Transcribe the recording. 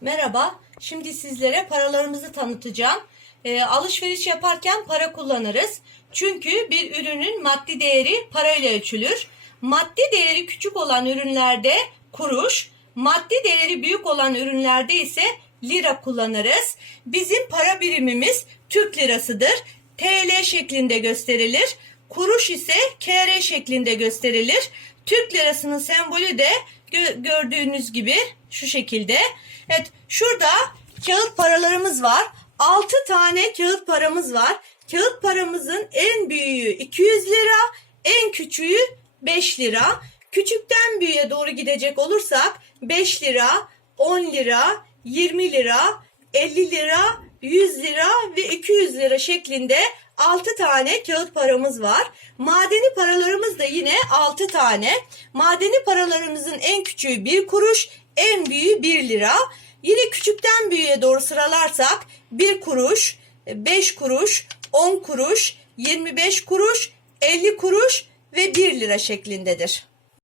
Merhaba, şimdi sizlere paralarımızı tanıtacağım. Ee, alışveriş yaparken para kullanırız. Çünkü bir ürünün maddi değeri parayla ölçülür. Maddi değeri küçük olan ürünlerde kuruş, maddi değeri büyük olan ürünlerde ise lira kullanırız. Bizim para birimimiz Türk lirasıdır. TL şeklinde gösterilir. Kuruş ise KR şeklinde gösterilir. Türk lirasının sembolü de gördüğünüz gibi şu şekilde. Evet şurada kağıt paralarımız var. 6 tane kağıt paramız var. Kağıt paramızın en büyüğü 200 lira, en küçüğü 5 lira. Küçükten büyüğe doğru gidecek olursak 5 lira, 10 lira, 20 lira, 50 lira, 100 lira ve 200 lira şeklinde 6 tane kağıt paramız var. Madeni paralarımız da yine 6 tane. Madeni paralarımızın en küçüğü 1 kuruş, en büyüğü 1 lira. Yine küçükten büyüğe doğru sıralarsak 1 kuruş, 5 kuruş, 10 kuruş, 25 kuruş, 50 kuruş ve 1 lira şeklindedir.